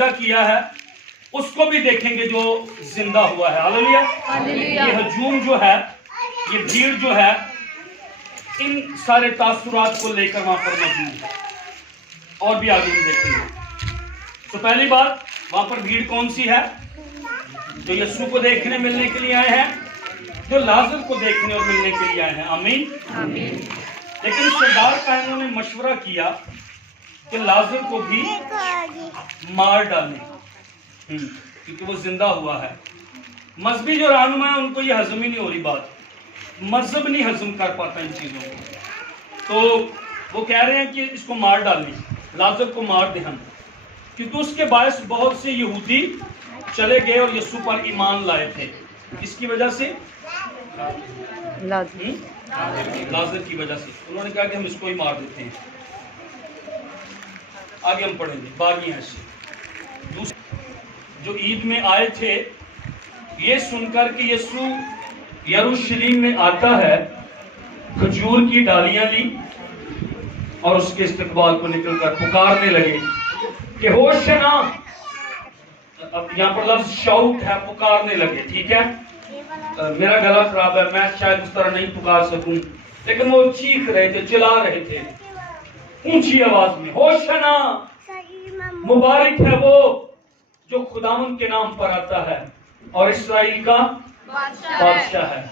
जिंदा किया है उसको भी देखेंगे जो जिंदा हुआ है। हालेलुया। ये हजूम जो है, ये भीड़ जो है, इन सारे तासुरात को लेकर वहां पर मौजूद है और भी आगे हम देखेंगे। तो पहली बात, वहां पर भीड़ कौन सी है? जो यीशु को देखने मिलने के लिए आए हैं, जो लाजर को देखने और मिलने के लिए आए हैं। आमीन आमीन। लेकिन सरदार कायनों ने मशवरा किया कि लाजर को भी मार डालें, क्योंकि वो जिंदा हुआ है। मजहबी जो रहनुमा है उनको ये हजम ही नहीं हो रही बात, मजहब नहीं हजम कर पाता इन चीजों को। तो वो कह रहे हैं कि इसको मार डालें, लाजर को मार दें हम, क्योंकि उसके बायस बहुत से यहूदी चले गए और यीशु पर ईमान लाए थे। इसकी वजह से लाजर की वजह से उन्होंने कहा कि हम इसको ही मार देते हैं। आगे हम पढ़ेंगे 12वीं आयत से। दूसरे जो ईद में आए थे, ये सुनकर कि यीशु यरूशलेम में आता है, खजूर की डालियां ली और उसके इस्तकबाल को निकलकर पुकारने लगे कि होशना। अब यहाँ पर लफ्ज शाउट है, पुकारने लगे। ठीक है, मेरा गला खराब है, मैं शायद उस तरह नहीं पुकार सकूं, लेकिन वो चीख रहे थे, चिल्ला रहे थे ऊंची आवाज में, होशना, मुबारक है वो जो खुदावंद के नाम पर आता है और इस्राएल का बादशाह है।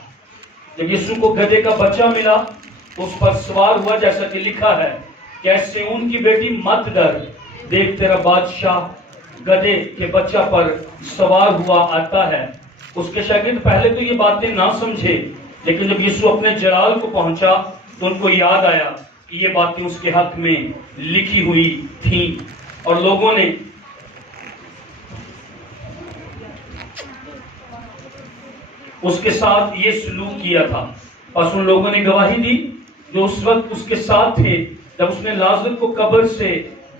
जब यीशु को गधे का बच्चा मिला तो उस पर सवार हुआ, जैसा कि लिखा है, कैसे उनकी बेटी मत डर, देख तेरा बादशाह गधे के बच्चा पर सवार हुआ आता है। उसके शागिर्द पहले तो ये बातें ना समझे, लेकिन जब यीशु अपने जलाल को पहुंचा तो उनको याद आया कि ये बातें उसके हक में लिखी हुई थी और लोगों ने उसके साथ ये सलूक किया था। बस उन लोगों ने गवाही दी जो उस वक्त उसके साथ थे, जब उसने लाजर को कब्र से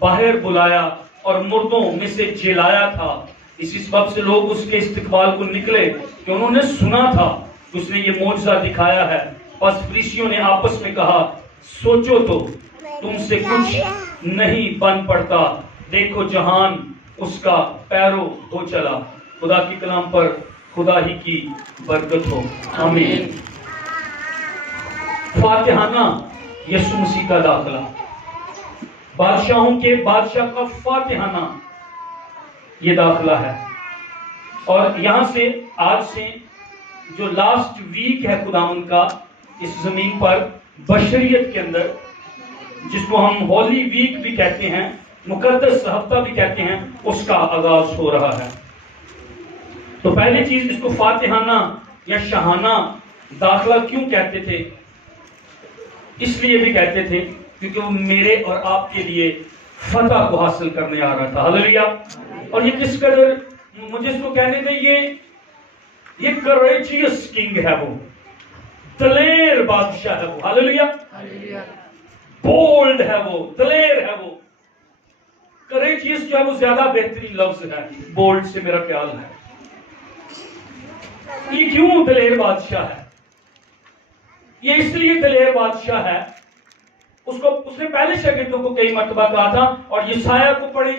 बाहर बुलाया और मुर्दों में से जिलाया था। इसी सबब से लोग उसके इस्तकबाल को निकले कि उन्होंने सुना था कि उसने ये मौजज़ा दिखाया है। बस फरीसियों ने आपस में कहा, सोचो तो तुमसे कुछ नहीं बन पड़ता, देखो जहान उसका पैरो हो चला। खुदा की कलाम पर खुदा ही की बरकत हो, आमीन। फातिहाना यीशु मसीह का दाखिला, बादशाहों के बादशाह का फातिहाना ये दाखिला है। और यहां से आज से जो लास्ट वीक है खुदावंद का इस जमीन पर बशरियत के अंदर, जिसको हम होली वीक भी कहते हैं, मुकद्दस हफ्ता भी कहते हैं, उसका आगाज हो रहा है। तो पहली चीज, इसको फातिहाना या शहाना दाखिला क्यों कहते थे? इसलिए भी कहते थे क्योंकि वो मेरे और आपके लिए फतह को हासिल करने आ रहा था। हालेलुया। और ये किस कदर, मुझे इसको कहने दें, ये करेजियस किंग है, वो दलेर बादशाह है वो। हालेलुया। बोल्ड है वो, दलेर है वो। करेजियस जो है वो ज्यादा बेहतरीन लफ्ज है, बोल्ड से मेरा ख्याल है। ये क्यों दलेर बादशाह है? ये इसलिए दलेर बादशाह है, उसने पहले शागिर्दों को कई मर्तबा कहा था, और यशायाह को पढ़े,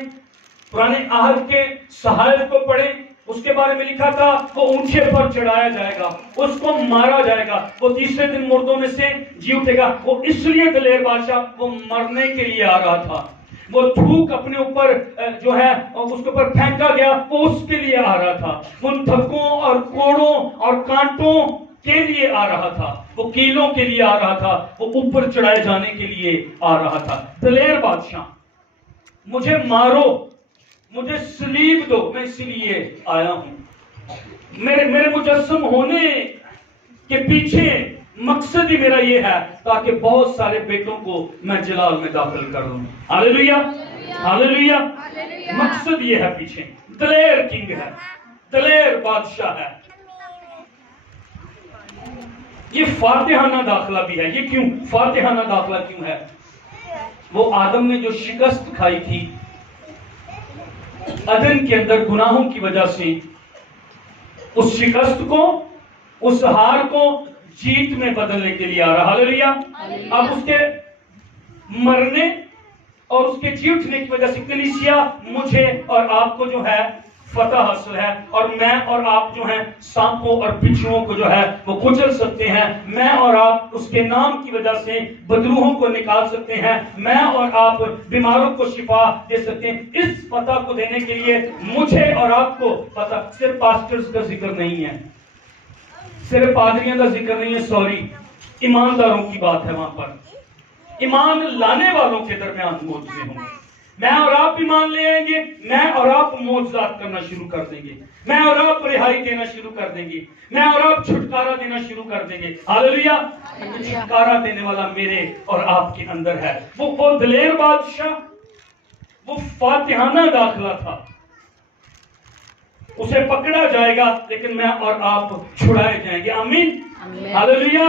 पुराने आहद के सहायक को पढ़े, उसके बारे में लिखा था वो ऊंचे पर चढ़ाया जाएगा, उसको मारा जाएगा, वो तीसरे दिन मुर्दों में से जी उठेगा। वो इसलिए दलेर बादशाह वो मरने के लिए आ रहा था। वो थूक अपने ऊपर जो है उसके ऊपर फेंका गया, वो उसके लिए आ रहा था। उन धक्कों और कोड़ों और कांटों के लिए आ रहा था, वो कीलों के लिए आ रहा था, वो ऊपर चढ़ाए जाने के लिए आ रहा था। दलेर बादशाह, मुझे मारो, मुझे सलीब दो, मैं इसीलिए आया हूं। मेरे मुजस्सम होने के पीछे मकसद ही मेरा ये है ताकि बहुत सारे बेटों को मैं जलाल में दाखिल कर दूं। Hallelujah, hallelujah. मकसद ये है पीछे। दलेर किंग है, दलेर बादशाह है। ये फातिहाना दाखिला भी है। ये क्यों फातिहाना दाखिला क्यों है? वो आदम ने जो शिकस्त खाई थी अदन के अंदर गुनाहों की वजह से, उस शिकस्त को, उस हार को जीत में बदलने के लिए आ रहा। हालेलुया। अब उसके मरने और उसके जी उठने की वजह से कलीसिया मुझे और आपको जो है फतह हासिल है, और मैं और आप जो हैं सांपों और बिच्छुओं को जो है वो कुचल सकते हैं। मैं और आप उसके नाम की वजह से बदरूहों को निकाल सकते हैं। मैं और आप बीमारों को शिफा दे सकते हैं। इस फतह को देने के लिए मुझे और आपको फतह, सिर्फ पास्टर्स का जिक्र नहीं है, सिर्फ पादरियों का जिक्र नहीं है, सॉरी, ईमानदारों की बात है। वहां पर ईमान लाने वालों के दरमियान मोजज़े होंगे। मैं और आप ईमान ले आएंगे, मैं और आप मोजज़ात करना शुरू कर देंगे, मैं और आप रिहाई देना शुरू कर देंगे, मैं और आप छुटकारा देना शुरू कर देंगे। हालेलुया। छुटकारा देने वाला मेरे और आपके अंदर है। वो दलेर बादशाह, वो फातिहाना दाखिला था। उसे पकड़ा जाएगा लेकिन मैं और आप छुड़ाए जाएंगे। आमीन, हालेलुया।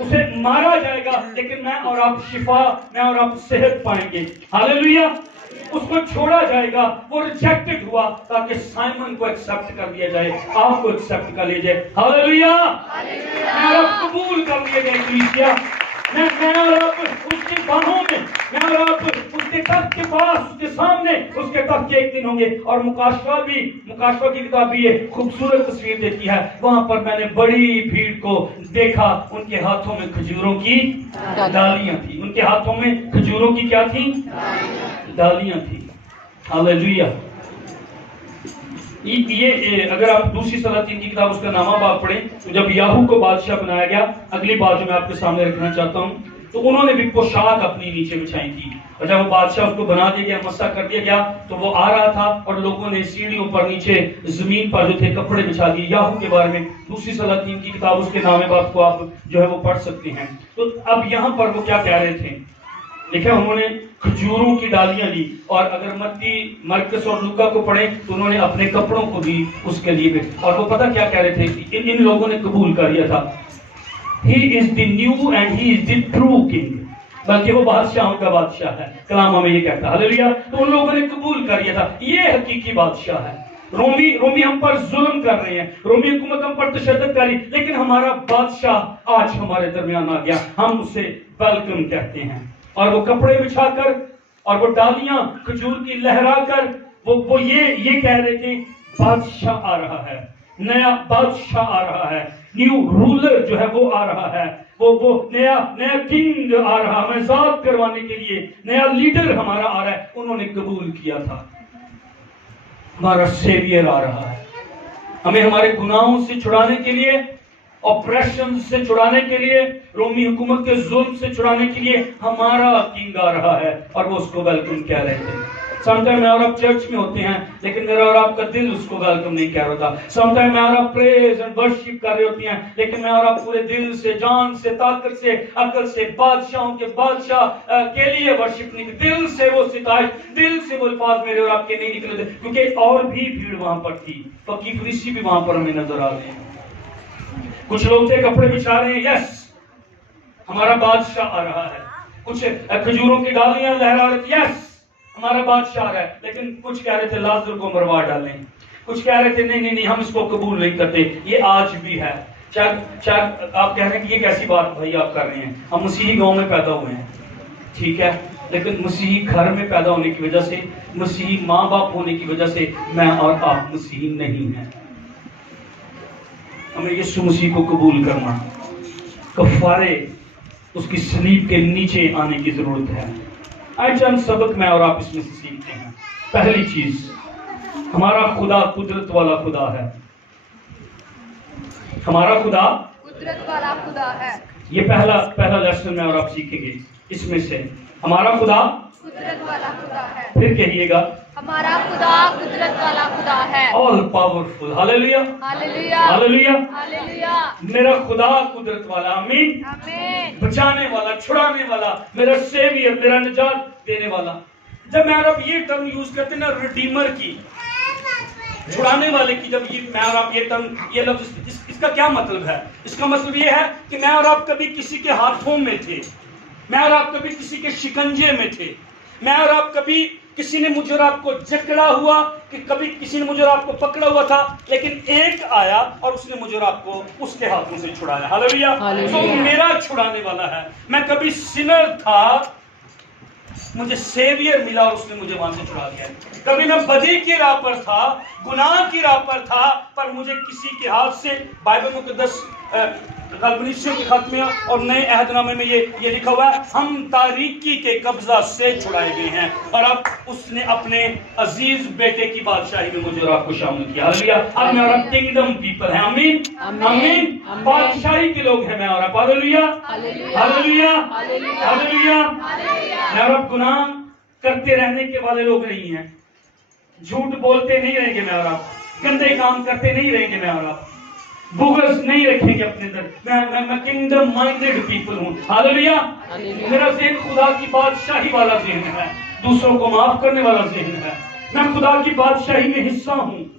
उसे मारा जाएगा लेकिन मैं और आप शिफा, मैं और आप सेहत पाएंगे। हालेलुया। उसको छोड़ा जाएगा, वो रिजेक्टेड हुआ ताकि साइमन को एक्सेप्ट कर दिया जाए, आपको एक्सेप्ट कर लिया जाए। हालेलुया। मैं और आप कबूल कर लिए गए कलीसिया। मैं और आप उसकी बाहों में, मैं और आप उसके तख्त के पास, उसके सामने, उसके तख्त के एक दिन होंगे। और मुकाशवा की किताब भी ये खूबसूरत तस्वीर देती है। वहां पर मैंने बड़ी भीड़ को देखा, उनके हाथों में खजूरों की डालियां थी। उनके हाथों में खजूरों की क्या थी? डालियां थी। हालेलुया। ये अगर आप दूसरी सलातीन की किताब उसका नामा बाब पढ़ें तो जब याहू को बादशाह बनाया गया, अगली बात जो मैं आपके सामने रखना चाहता हूं, तो उन्होंने भी पोशाक अपनी नीचे बिछाई थी। और जब वो बादशाह उसको बना दिया गया, मस्सा कर दिया गया, तो वो आ रहा था और लोगों ने सीढ़ियों पर नीचे जमीन पर जो थे कपड़े बिछा दिए। याहू के बारे में दूसरी सलातीन की किताब उसके नामे बाब को आप जो है वो पढ़ सकते हैं। तो अब यहाँ पर वो क्या कह रहे थे, देखिए उन्होंने खजूरों की डालियां ली, और अगर मत्ती, मरकस और लूका को पढ़ें तो उन्होंने अपने कपड़ों को भी उसके लिए भी। और वो पता क्या कह रहे थे, इन लोगों ने कबूल कर लिया था, he is the new and he is the true king, बल्कि वो बादशाहों का बादशाह है। कलाम हमें ये कहता है। हालेलुया। तो उन लोगों ने कबूल कर लिया था, ये हकीकी बादशाह है। रोमी हम पर जुल्म कर रहे हैं, रोमी हुकूमत हम पर तशद्दुद कर रही, लेकिन हमारा बादशाह आज हमारे दरमियान आ गया, हम उसे वेलकम कहते हैं। और वो कपड़े बिछाकर और वो डालियां खजूर की लहराकर वो ये कह रहे थे, बादशाह आ रहा है, नया बादशाह आ रहा है, न्यू रूलर जो है वो आ रहा है, वो नया किंग आ रहा है, हमें आजाद करवाने के लिए नया लीडर हमारा आ रहा है। उन्होंने कबूल किया था, हमारा सेवियर आ रहा है, हमें हमारे गुनाहों से छुड़ाने के लिए, ऑपरेशन से छुड़ाने के लिए, रोमी हुकूमत के जुल्म से छुड़ाने के लिए हमारा किंग आ रहा है। और वो उसको वेलकम कह रहे थे। समटाइम मैं और आप चर्च में होते हैं लेकिन मेरा और आपका दिल उसको वेलकम नहीं कह रहा था। समटाइम मैं और आप प्रेज एंड वर्शिप कर रहे होते हैं लेकिन मैं और आप पूरे दिल से, जान से, ताकत से, अकल से बादशाहों के बादशाह के लिए वर्शिप नहीं, दिल से वो सिताइश, दिल से वो अल्फाज मेरे और आपके नहीं निकले थे, क्योंकि और भी भीड़ वहां पर थी। फकीर फरीसी भी वहां पर हमें नजर आ रहे हैं। कुछ लोग थे कपड़े बिछा रहे हैं, यस हमारा बादशाह आ रहा है। कुछ खजूरों की डालियां लहरा रहे थे, यस हमारा बादशाह आ रहा है। लेकिन कुछ कह रहे थे लाजर को मरवा डालें, कुछ कह रहे थे नहीं हम इसको कबूल नहीं करते। ये आज भी है। शायद आप कह रहे हैं कि ये कैसी बात भाई आप कर रहे हैं, हम मसीही गांव में पैदा हुए हैं, ठीक है, लेकिन मसीही घर में पैदा होने की वजह से, मसीही माँ बाप होने की वजह से मैं और आप मसीही नहीं हैं। हमें यीशु मसीह को कबूल करना, कफारे उसकी सलीब के नीचे आने की जरूरत है। आज चंद सबक मैं और आप इसमें से सीखते हैं। पहली चीज, हमारा खुदा कुदरत वाला खुदा है। हमारा खुदा कुदरत वाला खुदा है। ये पहला लेसन में और आप सीखेंगे इसमें से। हमारा खुदा कुदरत वाला खुदा है। फिर कहिएगा, हमारा खुदा कुदरत वाला खुदा है। All powerful. Hallelujah, hallelujah, hallelujah, hallelujah. मेरा खुदा कुदरत वाला, आमीन, आमीन। बचाने वाला, छुड़ाने वाला, मेरा सेवियर, मेरा निजात देने वाला। जब मैं और आप ये टर्म यूज करते हैं ना, रिडीमर की, छुड़ाने वाले की, जब ये मैं और आप ये टर्म, ये लफ्ज, इसका क्या मतलब है? इसका मतलब ये है कि मैं और आप कभी किसी के हाथों में थे, मैं और आप कभी किसी के शिकंजे में थे, मैं और आप कभी किसी ने मुझे और आपको जकड़ा हुआ, कि कभी किसी ने मुझे और आपको पकड़ा हुआ था, लेकिन एक आया और उसने मुझे और आपको उसके हाथों से छुड़ाया। हालेलुया। तो मेरा छुड़ाने वाला है। मैं कभी सिनर था, मुझे सेवियर मिला और उसने मुझे वहां से छुड़ा दिया। कभी मैं बदी की राह पर था, गुनाह की राह पर था, पर मुझे किसी के हाथ से, बाइबल मुकद्दस कलमनीशियों के खत में और नए अहदनामे में ये लिखा हुआ है, हम तारीकी के कब्जा से छुड़ाए गए हैं और अब उसने अपने अजीज बेटे की बादशाही में मुझे और आपको शामिल किया। हालेलुया। अब मैं और आप किंगडम पीपल हैं। आमीन आमीन। बादशाही के लोग हैं मैं और आप। Hallelujah hallelujah hallelujah. मैं और आप गुनाह करते रहने के वाले लोग नहीं हैं, झूठ बोलते नहीं रहेंगे मैं और आप, गंदे काम करते नहीं रहेंगे मैं और आप, बुगस नहीं रखेंगे अपने अंदर। मैं किंगडम माइंडेड पीपल हूँ। हालेलुया। मेरा ज़हन खुदा की बादशाही वाला ज़हन है, दूसरों को माफ करने वाला ज़हन है। मैं खुदा की बादशाही में हिस्सा हूँ।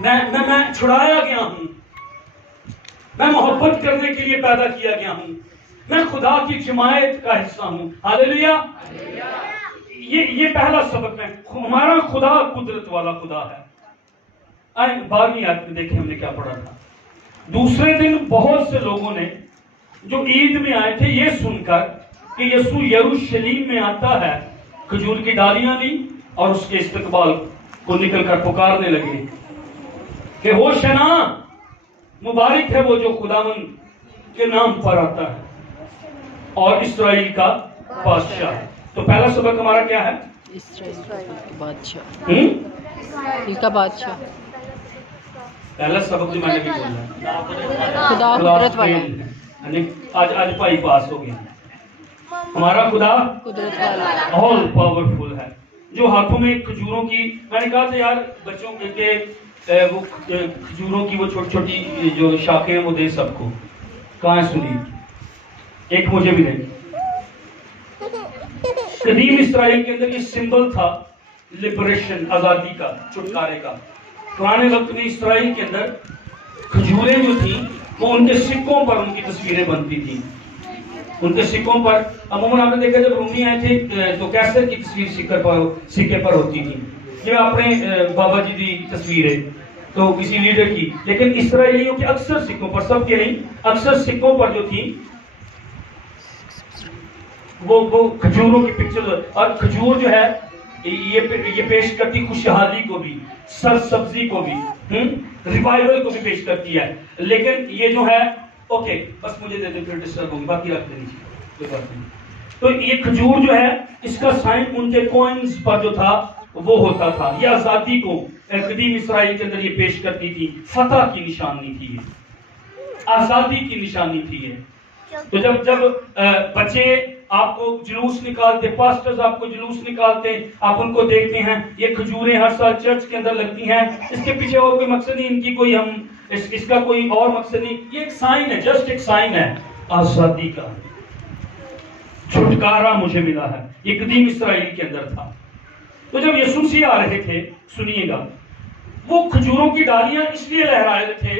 मैं छुड़ाया गया हूँ, मैं मोहब्बत करने के लिए पैदा किया गया हूँ, मैं खुदा की जमायत का हिस्सा हूँ। हालेलुया। ये पहला सबक है। हमारा खुदा कुदरत वाला खुदा है। आए 12वीं आयत में देखें हमने क्या पढ़ा था। दूसरे दिन बहुत से लोगों ने जो ईद में आए थे ये सुनकर कि यीशु यरूशलेम में आता है, खजूर की डालियां ली और उसके इस्तकबाल को निकलकर पुकारने लगे कि होशना, मुबारक है वो जो खुदावन के नाम पर आता है और इस्राएल का बादशाह है। तो पहला सबक हमारा क्या है? इस्राएल बादशाह, इनका बादशाह। पहला सबक जो मैंने भी बोला, खुदा कुदरत वाला। आज भाई पास हो गया। हमारा खुदा कुदरत वाला, ऑल पावरफुल है, जो हाथों में खजूरों की, मैंने कहा था यार बच्चों के वो खजूरों की वो छोटी छोटी जो शाखें हैं वो दे सबको। कहाँ है सुनी? एक मुझे भी नहीं। कदीम इस्राएल के अंदर ये सिंबल था लिबरेशन, आजादी का, छुटकारे का। पुराने वक्त में इस्राएल के अंदर खजूरें जो थी वो उनके सिक्कों पर उनकी तस्वीरें बनती थी। उनके सिक्कों पर अमूमन आपने देखा जब रूमी आए थे तो कैसर की तस्वीर सिक्के पर होती थी। ये अपने बाबा जी की तस्वीर है तो किसी लीडर की, लेकिन इसराइलियों के अक्सर सिक्कों पर, सबके नहीं, अक्सर सिक्कों पर जो थी वो खजूरों की पिक्चर। और खजूर जो है ये पेश करती खुशहाली को भी, सरसब्जी को भी, रिवाइवल को भी पेश करती है। लेकिन ये जो है ओके बस मुझे दे दे, फिर डिस्टर्ब होगी, बाकी रख देनी चाहिए, कोई बात नहीं। तो ये खजूर जो है इसका साइन उनके कॉइन्स पर जो था वो होता था। ये आजादी को कदीम इस्राएल के अंदर ये पेश करती थी, फतह की निशानी थी ये, आजादी की निशानी थी ये। तो जब बच्चे आपको जुलूस निकालते, पास्टर्स आपको जुलूस निकालते, आप उनको देखते हैं, ये खजूरें हर साल चर्च के अंदर लगती हैं, इसके पीछे और कोई मकसद नहीं, इनकी कोई इसका कोई और मकसद नहीं, ये एक साइन है, जस्ट एक साइन है आजादी का, छुटकारा मुझे मिला है। ये कदीम इस्राएल के अंदर था। तो जब यीशु मसीह आ रहे थे, सुनिएगा, वो खजूरों की डालियां इसलिए लहरा रहे थे,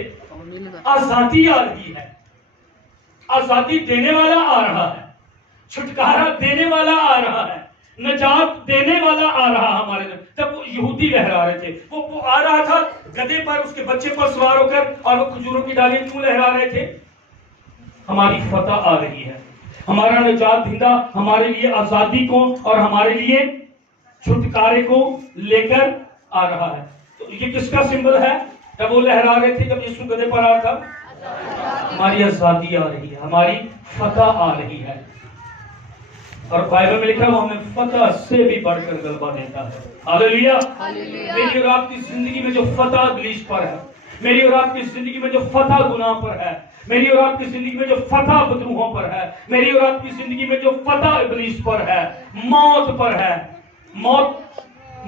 आजादी आ रही है, आजादी देने वाला आ रहा है, छुटकारा देने वाला आ रहा है, नजात देने वाला आ रहा हमारे लिए। तब वो यहूदी लहरा रहे थे, वो आ रहा था गधे पर, उसके बच्चे पर सवार होकर, और वो खजूरों की डालियां क्यों लहरा रहे थे? हमारी फतह आ रही है, हमारा नजात दीदा हमारे लिए आजादी को और हमारे लिए छुटकारे को लेकर आ रहा है। तो ये किसका सिंबल है? जब वो लहरा रहे थे, जब यीशु गधे पर आया था, हमारी आजादी आ रही है, हमारी फतह आ रही है। और बाइबल में लिखा है वो हमें फतह से भी बढ़कर गलबा देता है। हालेलुया। मेरी और आपकी जिंदगी में जो फतह इब्लीस पर है, मेरी और आपकी जिंदगी में जो फतह गुनाह पर है, मेरी और आपकी जिंदगी में जो फतह बदरूहों पर है, मेरी और आपकी जिंदगी में जो फतह इब्लीस पर है, मौत पर है, मौत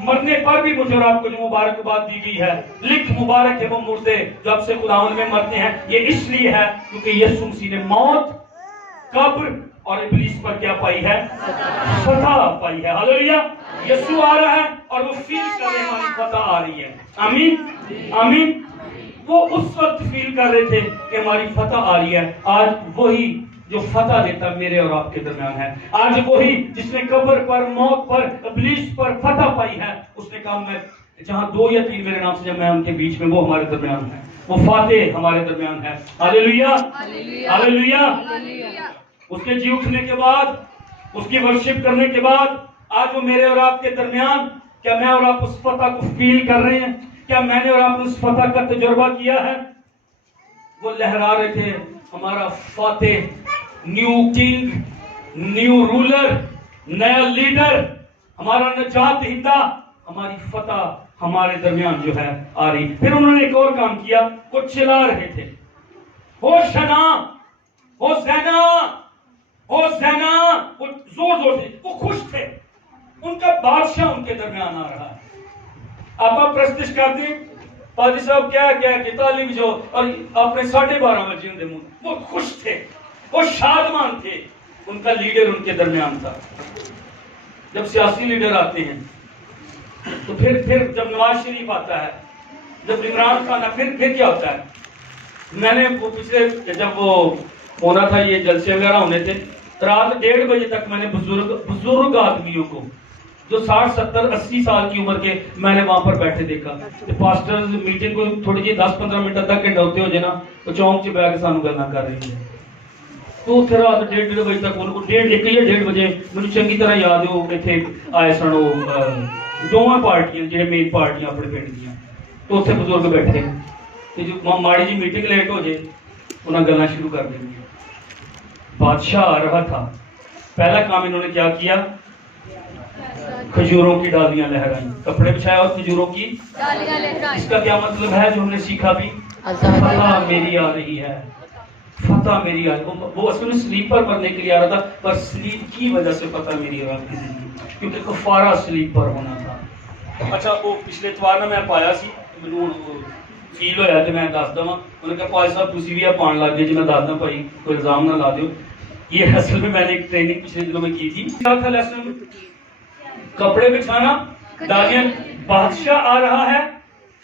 मरने पर भी मुझे और आपको जो मुबारकबाद दी गई है, लिख मुबारक है वो मुर्दे जो अब से खुदावन में मरते हैं। ये इसलिए है क्योंकि यीशु मसीह ने मौत, कब्र और इब्लीस पर क्या पाई है? फतह पाई है। हालेलुया। यीशु आ रहा है और वो फील कर रहे हैं, हमारी फतह आ रही है। आमीन आमीन। वो उस वक्त फील कर रहे थे कि हमारी फतह आ रही है। आज वही जो फतह देता मेरे और आपके दरमियान है, आज वही जिसने कब्र पर, मौत पर, इब्लीस पर फतह पाई है, उसने कहा मैं जहां 2 या 3 मेरे नाम से जब मैं उनके बीच में, वो हमारे दरमियान है। वो फातेह हमारे दरमियान है। Hallelujah, hallelujah. उसके जी उठने के बाद, उसकी वर्शिप करने के बाद आज वो मेरे और आपके दरमियान, क्या मैं और आप उस फतह को फील कर रहे हैं? क्या मैंने और आपने उस फतह का तजुर्बा किया है? वो लहरा रहे थे, हमारा Fateh, new king, new ruler, नया लीडर, हमारा नजात हिंदा, हमारी फतह हमारे दरमियान जो है आ रही। फिर उन्होंने एक और काम किया, वो चिल्ला रहे थे, होशना, होसैना, होसैना। वो जोर जोर से, वो खुश थे, उनका बादशाह उनके दरमियान आ रहा है। आप प्रस्तुत कर दें, पाजी साहब क्या क्या कि ताली भी जो, और अपने 12:30 बजे उनके मुंह, वो खुश थे, वो शादमान थे, उनका लीडर उनके दरमियान था। जब सियासी लीडर आते हैं तो फिर जब नवाज शरीफ आता है, जब इमरान खान, फिर क्या होता है? मैंने वो पिछले जब वो होना था, ये जलसे वगैरह होने थे, रात 1:30 बजे तक मैंने बुजुर्ग आदमियों को जो 60, 70, 80 साल की उम्र के, मैंने वहां पर बैठे देखा। तो पास्टर्स मीटिंग को थोड़ी जी 10-15 मिनट अद्धा घंटा होते हो जाए ना, तो चौंक च बैठ के सानू गल्लां कर रही है। तो फिर रात 1:30 बजे तक उनको 1:30 बजे मुझे चंगी तरह याद हो इतने आए सन दोवें पार्टियां जो मेन पार्टियां अपने पिंड दियां, तो उत्थे बुजुर्ग बैठे, तो जो माड़ी जी मीटिंग लेट हो जाए उन्हें गल्लां शुरू कर देंगे। बादशाह आ रहा था, पहला काम इन्होंने क्या किया? खजूरों की डालियां लहराई, कपड़े बिछाए और खजूरों की डालियां लहराई। इसका क्या मतलब है जो हमने सीखा भी? फतह मेरी आ रही है, फतह मेरी आ रही। वो असल में स्लीपर बनने के लिए आ रहा था, पर स्लीप की वजह से फतह मेरी आ रही थी, क्योंकि कफारा स्लीपर होना था। अच्छा, वो पिछले इतवार ना मैं पाया सी, मैनू फील होया तो मैं दस दवा, उन्होंने कहा भाई साहब तुसी भी पान लग गए जी, मैं दसदा भाई कोई इल्जाम ना ला दो। ये असल में मैंने एक ट्रेनिंग पिछले दिनों में की थी। था लेसन कपड़े बिछाना, डालियां, बादशाह आ रहा है,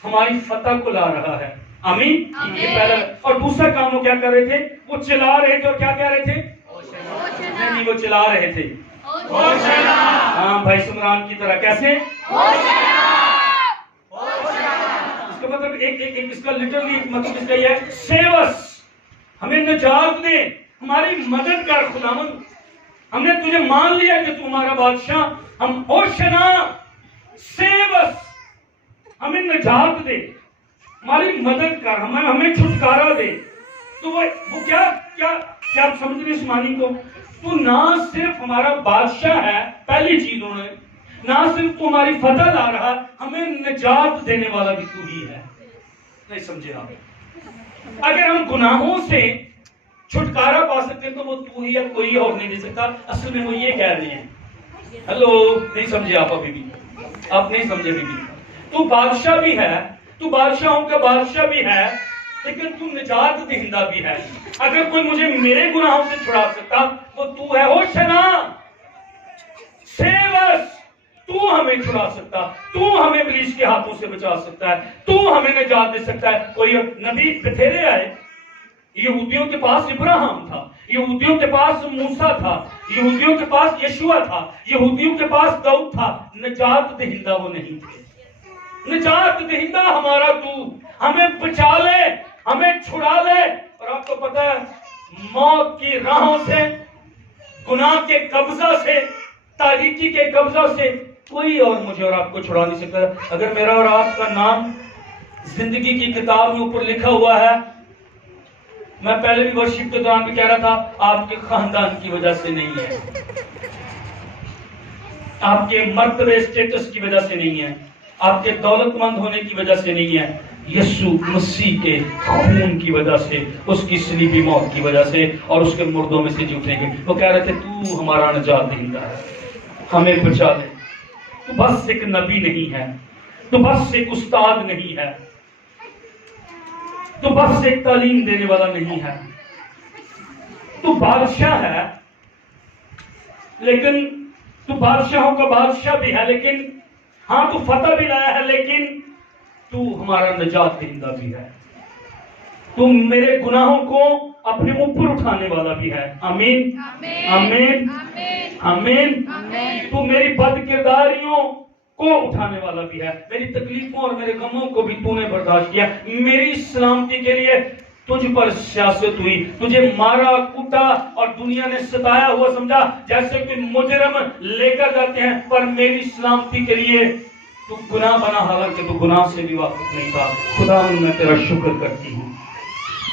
हमारी फतह को ला रहा है। आमीन। ये पहला। और दूसरा काम वो क्या कर रहे थे? वो चिल्ला रहे थे, और क्या कह रहे थे? नहीं, वो चिल्ला रहे थे, हाँ भाई सुमरान की तरह। कैसे? इसका मतलब एक इसका लिटरली मतलब इसका ये है, सेव अस, हमें निजात दे, हमारी मदद कर खुदावंद, हमने तुझे मान लिया कि तू हमारा बादशाह, हम होशना, सेव अस, हमें निजात दे, हमारी मदद कर, हमें छुटकारा दे। तो वो क्या क्या क्या आप समझ रहे इस मानी को? तू ना सिर्फ हमारा बादशाह है, पहली चीज उन्होंने, ना सिर्फ तू हमारी फतह ला रहा, हमें निजात देने वाला भी तू ही है। नहीं समझे आप? अगर हम गुनाहों से छुटकारा पा सकते तो वो तू ही या कोई और नहीं दे सकता। असल में वो ये कह रहे हैं, हेलो, नहीं समझे आप? अभी भी आप नहीं समझे? अभी भी तू बादशाह भी है, तू बादशाहों का बादशाह भी है, लेकिन तू निजात दहिंदा भी है। अगर कोई मुझे मेरे गुनाहों से छुड़ा सकता वो तू है। होशना, सेव अस, तू हमें छुड़ा सकता, तू हमें इब्लीस के हाथों से बचा सकता है, तू हमें निजात दे सकता है। और ये नबी बथेरे आए, यहूदियों के पास इब्राहिम था, यहूदियों के पास मूसा था, यहूदियों के पास यशुआ था, यहूदियों के पास दाऊद था। निजात दहिंदा वो नहीं थे। निजात दहिंदा हमारा तू, हमें बचा ले, हमें छुड़ा ले। और आपको पता है, मौत की राहों से, गुनाह के कब्जा से, तारीकी के कब्जा से कोई और मुझे और आपको छुड़ा नहीं सकता। अगर मेरा और आपका नाम जिंदगी की किताब में ऊपर लिखा हुआ है, मैं पहले भी वर्शिप के दौरान भी कह रहा था, आपके खानदान की वजह से नहीं है, आपके मर्तबे स्टेटस की वजह से नहीं है, आपके दौलतमंद होने की वजह से नहीं है, यीशु मसीह के खून की वजह से, उसकी सलीबी मौत की वजह से और उसके मुर्दों में से जी उठेंगे। वो कह रहे थे तू हमारा निजात दहिंदा है, हमें बचा ले। तू बस एक नबी नहीं है, तू बस एक उस्ताद नहीं है, तू बस एक तालीम देने वाला नहीं है, तू बादशाह है, लेकिन तू बादशाहों का बादशाह भी है, लेकिन हाँ तू फतह भी लाया है, लेकिन तू हमारा निजात दहिंदा भी है। तू मेरे गुनाहों को अपने ऊपर उठाने वाला भी है। आमीन, आमीन, आमीन। तू मेरी बदकिरदारियों को उठाने वाला भी है। मेरी तकलीफों और मेरे गमों को भी तूने बर्दाश्त किया। मेरी सलामती के लिए तुझ पर सियासत हुई, तुझे मारा कूटा और दुनिया ने सताया हुआ समझा, जैसे कि मुजरम लेकर जाते हैं, पर मेरी सलामती के लिए तू गुनाह बना, हालांकि तू गुनाह से भी वाकिफ नहीं था। खुदा मैं तेरा शुक्र करती हूँ।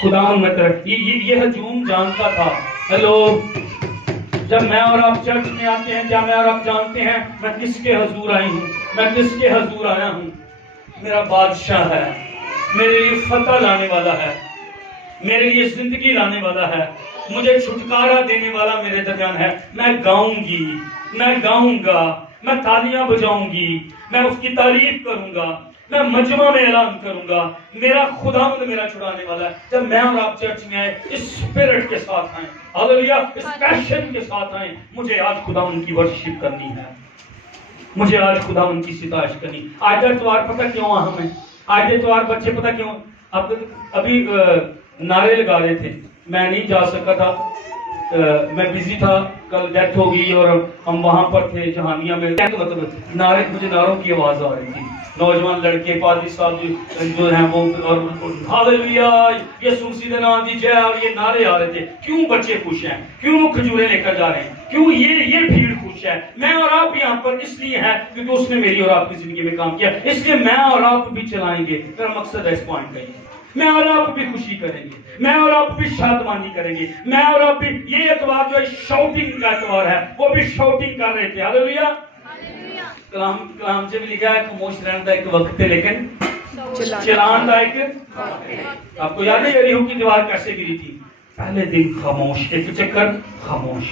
खुदा मैं तेरा ये हजूम जानता था। हेलो, जब मैं और आप चर्च में आते हैं, क्या मैं और आप जानते हैं मैं किसके हजूर आई हूँ? मैं किसके हजूर आया हूँ? मेरा बादशाह है, मेरे लिए फतह लाने वाला है, मेरे लिए जिंदगी लाने वाला है, मुझे छुटकारा देने वाला मेरे दरमियान है। मैं गाऊंगी, मैं गाऊंगा, मैं तालियां बजाऊंगी, मैं उसकी तारीफ करूंगा, मैं मजमा में ऐलान करूंगा, मेरा खुदावंद मेरा छुड़ाने वाला है। जब मैं और आप चर्च में आए, इस स्पिरिट के साथ आए, हालेलुया, इस पैशन के साथ आए, मुझे आज खुदावंद की वर्शिप करनी है, मुझे आज खुदावंद की सितारिश करनी। आज इतवार पता क्यों हमें? आज इतवार बच्चे पता क्यों? आप अभी नारे लगा रहे थे, मैं नहीं जा सका था, मैं बिजी था, कल डेथ हो गई और हम वहां पर थे जहानिया में। मतलब नारे, मुझे नारों की आवाज आ रही थी, नौजवान लड़के पादरी साहब जो हैं वो, और हालेलुया यीशु मसीह के नाम दी जय, और ये नारे आ रहे थे। क्यों बच्चे खुश हैं? क्यों वो खजूरें लेकर जा रहे हैं? क्यों ये भीड़ खुश है? मैं और आप यहाँ पर इसलिए है क्योंकि उसने मेरी और आपकी जिंदगी में काम किया, इसलिए मैं और आप भी चलाएंगे। मेरा मकसद है इस पॉइंट का ही, मैं और आप भी खुशी करेंगे, मैं और आप भी शादमानी करेंगे, मैं और आप भी। ये एतवार जो है शाउटिंग का एतवार है, वो भी शाउटिंग कर रहे थे। हालेलुया। कलाम से भी लिखा है खामोश रहने का एक वक्त है लेकिन चलान का एक। आपको याद है यरीहो की दीवार कैसे गिरी थी? पहले दिन खामोश, एक चक्कर खामोश,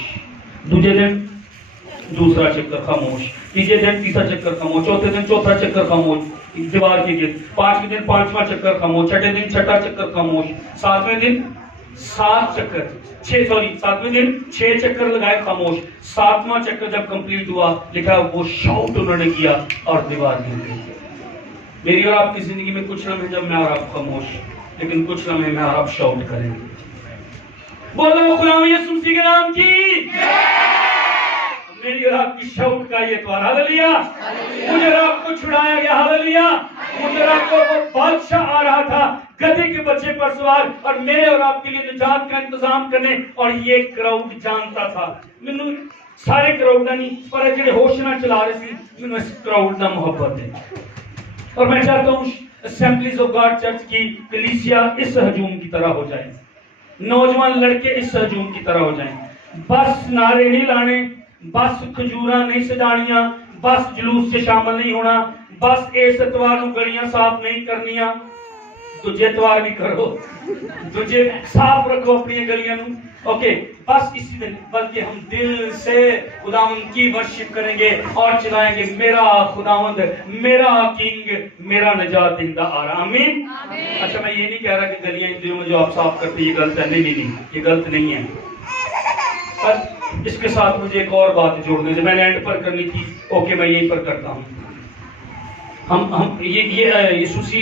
दूसरे दिन दूसरा चक्कर खामोश, तीसरे दिन तीसरा चक्कर खामोश, चौथे दिन चौथा चक्कर खामोश, दीवार की गिर, पांचवें दिन पांचवा चक्कर खामोश, छठे दिन छठा चक्कर खामोश, सातवें दिन सात चक्कर, सातवें दिन 6 चक्कर लगाए खामोश। सातवां चक्कर जब कंप्लीट हुआ, लिखा वो शाउट उन्होंने किया और दीवार गिर गई। मेरी और आपकी जिंदगी में कुछ लम्हे जब मैं और आप खामोश, लेकिन कुछ लम्हे मैं और आप शाउट करेंगे। बोलो गुलाम यीशु मसीह के नाम की। मेरी और आपकी शाउट का ये द्वार, हालेलुया। मुझे आपको छुड़ाया गया, हालेलुया। मुझे आपको बादशाह आ रहा था गधे के बच्चे पर सवार, और मेरे और आपके लिए निजात का इंतजाम करने, और ये क्राउड जानता था। मैनू सारे क्राउड नहीं, पर जेडे होश ना चला रहे थे, मैनू इस क्राउड का मोहब्बत है। और मैं चाहता हूँ असेंबलीज ऑफ गॉड चर्च की कलीसिया इस हजूम की तरह हो जाए, नौजवान लड़के इस हजूम की तरह हो जाएं। बस नारे नहीं लाने, बस खजूरा नहीं सजानिया, बस जुलूस से शामिल नहीं होना, बस इस इतवार को गलियां साफ नहीं करनिया, दूजे इतवार भी करो, दूजे साफ रखो अपनी गलियां। ओके, बस इसी दिन, बल्कि हम दिल से खुदावंद की वर्शिप करेंगे और चिल्लाएंगे, मेरा खुदावंद, मेरा किंग, मेरा निजात देंदा आ रहा। आमीन। अच्छा, मैं ये नहीं कह रहा कि गलियां इन दिनों में जो आप साफ करते ये गलत है, नहीं, ये गलत नहीं है। पर इसके साथ मुझे एक और बात जोड़ने से मैंने एंड पर करनी थी, ओके मैं यहीं पर करता हूँ। हम ये यीशुसी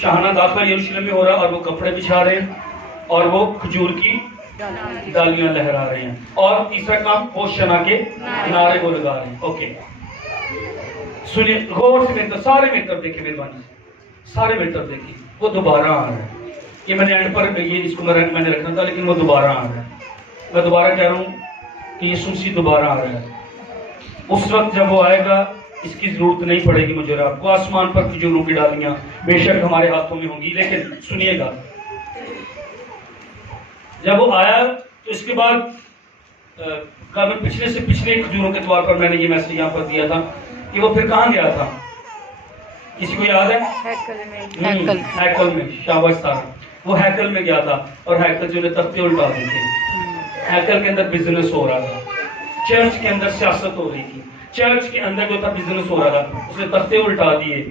शाहाना दाखिला यरूशलेम में हो रहा है, और वो कपड़े बिछा रहे हैं और वो खजूर की डालियां लहरा रहे हैं, और तीसरा काम होशना के नारे वो लगा रहे हैं। ओके, सुनिए गौर से, मेरे सारे मेरी तरफ देखिए, मेहरबानी सारे मेरी तरफ देखिए। वो दोबारा आ रहा है, ये मैंने एंड पर ये इसको मैंने रखना था, लेकिन वो दोबारा आ रहा है। मैं दोबारा कह रहा हूँ कि यीशु दोबारा आ रहा है। उस वक्त जब वो आएगा, इसकी जरूरत नहीं पड़ेगी मुझे और आपको। आसमान पर खजूरों की डालियां बेशक हमारे हाथों में होंगी, लेकिन सुनिएगा, जब वो आया तो इसके बाद पिछले से पिछले खजूरों के तौर पर मैंने ये मैसेज यहाँ पर दिया था कि वो फिर कहाँ गया था, किसी को याद है? हैकल में। शाबाश सारा, वो हैकल में गया था, और हैकल जो ने तख्ते उल्टा दी थी। हैकल के अंदर बिजनेस हो रहा था, चर्च के अंदर सियासत हो रही थी, चर्च के अंदर जो था बिजनेस हो रहा था, उसने तख्ते उल्टा दिए,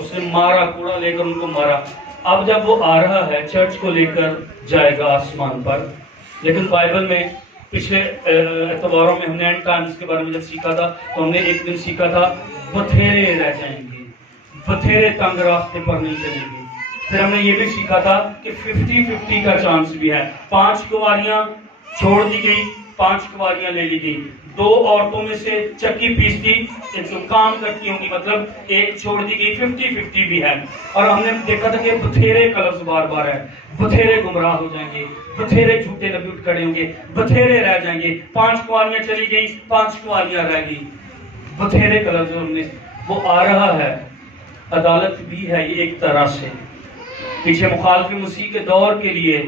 उसने मारा, कूड़ा लेकर उनको मारा। अब जब वो आ रहा है, चर्च को लेकर जाएगा आसमान पर। लेकिन बाइबल में पिछले एतवारों में हमने एंड टाइम्स के बारे में जब सीखा था, तो हमने एक दिन सीखा था बथेरे रह जाएंगे, बथेरे तंग रास्ते पर नहीं चलेंगे। फिर हमने ये भी सीखा था कि 50-50 का चांस भी है। 5 कुंवारियां छोड़ दी गई, 5 कुंवारियां ले ली गई। 2 औरतों में से चक्की पीसती, एक तो काम करती होंगी, मतलब एक छोड़ दी गई, 50-50 भी है। और हमने देखा था कि बथेरे कलर्स बार बार है, बथेरे गुमराह हो जाएंगे, बथेरे झूठे नबी उठ खड़े होंगे, बथेरे रह जाएंगे। 5 कुंवारियां चली गई, 5 कुंवारियां रह गई, बथेरे कलर जो हमने वो आ रहा है। अदालत भी है ये एक तरह से, पीछे मुखालिफ मसीह के दौर के लिए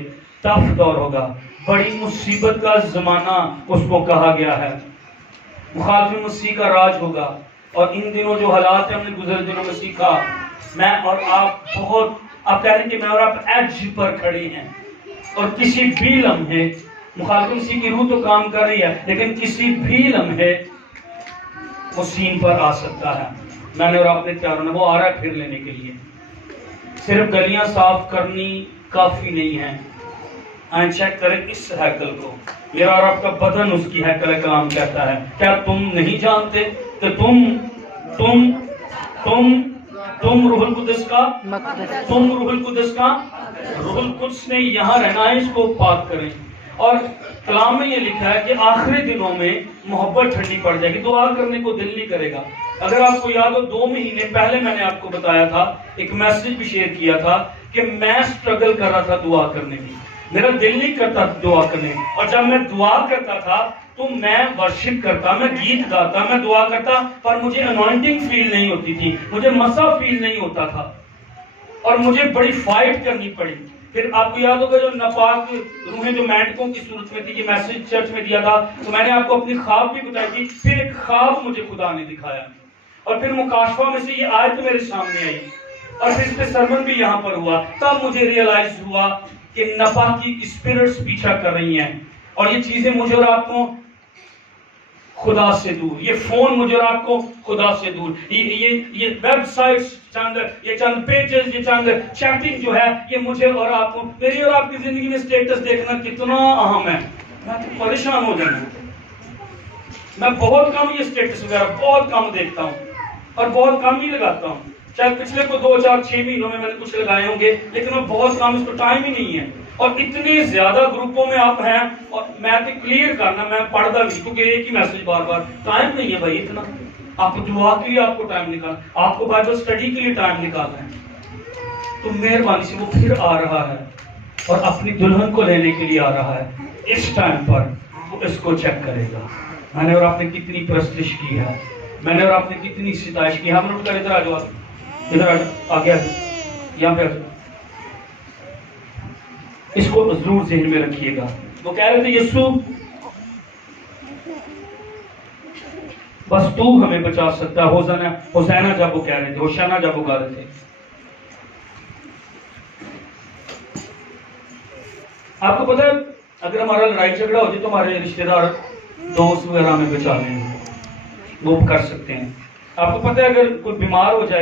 टफ दौर होगा, बड़ी मुसीबत का जमाना उसको कहा गया है। मुखालिफ मसीह का राज होगा। और इन दिनों जो हालात है हमने गुज़रे दिनों में सीखा, मैं और आप बहुत, आप कह रहे हैं कि मैं और आप एज पर खड़े हैं, और किसी भी लम्हे मुखालिफ मसीह की रूह तो काम कर रही है, लेकिन किसी भी लम्हे वो सीन पर आ सकता है। मैंने और आपने क्या होना, वो आ रहा है फिर लेने के लिए। सिर्फ गलियां साफ करनी काफी नहीं है। चेक करें इस हैकल को, मेरा और आपका बदन उसकी हैकल है। कलाम कहता है, क्या तुम नहीं जानते कि तुम रूहुल कुद्स का, तुम रूहुल कुद्स का, रूहुल कुद्स ने यहाँ रहना है, इसको पाक करें। और कलाम में ये लिखा है कि आखिरी दिनों में मोहब्बत ठंडी पड़ जाएगी, दुआ करने को दिल नहीं करेगा। अगर आपको याद हो 2 महीने पहले मैंने आपको बताया था, एक मैसेज भी शेयर किया था कि मैं स्ट्रगल कर रहा था दुआ करने की, मेरा दिल नहीं करता दुआ करने। और जब मैं दुआ करता था तो मैं वर्शिप करता, मैं गीत गाता, मैं दुआ करता, पर मुझे अनॉइंटिंग फील नहीं होती थी, मुझे मसा फील नहीं होता था, और मुझे बड़ी फाइट करनी पड़ी। फिर आपको याद होगा जो नापाक रूहें जो मेंढकों की सूरत में थी, ये मैसेज चर्च में दिया था, तो मैंने आपको अपनी ख्वाब भी बताई थी। फिर एक ख्वाब मुझे खुदा ने दिखाया, और फिर मुकाशफा में से ये आयत मेरे सामने आई, और फिर इस पे सरमन भी यहाँ पर हुआ। तब मुझे रियलाइज हुआ कि नापाकी स्पिरिट्स पीछा कर रही हैं, और ये चीजें मुझे और आपको खुदा से दूर, ये फोन मुझे और आपको खुदा से दूर, ये वेबसाइट्स चंद, ये चंद पेजेस, ये चंद चैटिंग जो है, ये मुझे और आपको, मेरी और आपकी जिंदगी में स्टेटस देखना कितना अहम है। मैं तो परेशान हो जाना, मैं बहुत कम ये स्टेटस वगैरह बहुत कम देखता हूँ, और बहुत कम ही लगाता हूँ। चाहे पिछले को 2, 4, 6 महीनों में मैंने कुछ लगाए होंगे, लेकिन मैं बहुत कम, इसको टाइम ही नहीं है। और इतने ज्यादा ग्रुपों में आप हैं, और मैं तो क्लियर करना, मैं पढ़ता भी, क्योंकि एक ही मैसेज बार बार, टाइम नहीं है भाई इतना। आप दुआ के लिए आपको टाइम निकाल, आपको बाइबल स्टडी के लिए टाइम निकालना है, तो मेहरबानी से वो फिर आ रहा है, और अपनी दुल्हन को लेने के लिए आ रहा है। इस टाइम पर वो इसको चेक करेगा, मैंने और आपने कितनी प्रस्तिश की है, मैंने और आपने कितनी सिताइश की है। हम लोग इधर आ जाओ, इधर आ गया, यहाँ पे इसको जरूर ज़हन में रखिएगा। वो कह रहे थे, यीशु बस तू हमें बचा सकता है। होसैना जब वो कह रहे थे, होशाना जब वो गा रहे थे, आपको पता है अगर हमारा लड़ाई झगड़ा हो जाए तो हमारे रिश्तेदार, दोस्त वगैरह हमें बचा लेंगे, वो कर सकते हैं। आपको पता है अगर कोई बीमार हो जाए